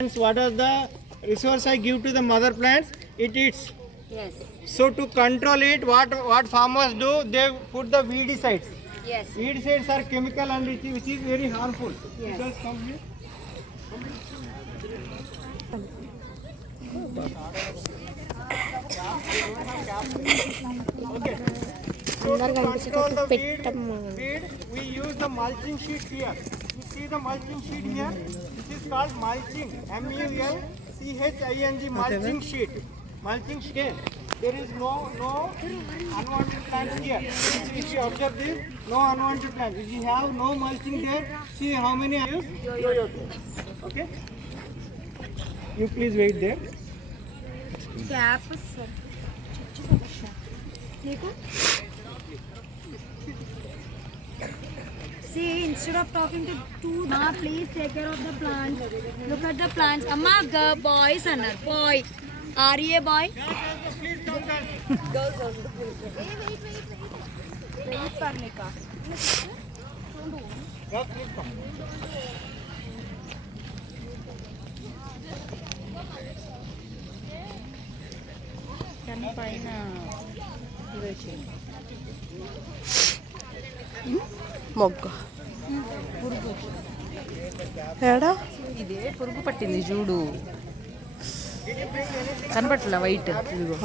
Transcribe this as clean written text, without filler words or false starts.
What are the resource I give to the mother plants? It eats. Yes. So to control it, what farmers do? They put the weedicides. Yes. Weedicides are chemical and which is very harmful. Yes. Just come here. Okay. So to control the weed, we use the mulching sheet here. You see the mulching sheet here? This is called mulching. MULCHING, mulching sheet. Mulching sheet. There is no unwanted plants here. If you observe this, no unwanted plants. If you have no mulching there, see how many I use? Okay? You please wait there. Cap, sir. See, instead of talking to two, Ma, please take care of the plants. Look at the plants. Amma, girl, boys, and boy. Are you a boy? Girls on the field. Wait, Parnika. పైన మొగ్గ పురుగు ఏడా ఇదే పురుగు పట్టింది చూడు కనపట్ల white ఇదిగో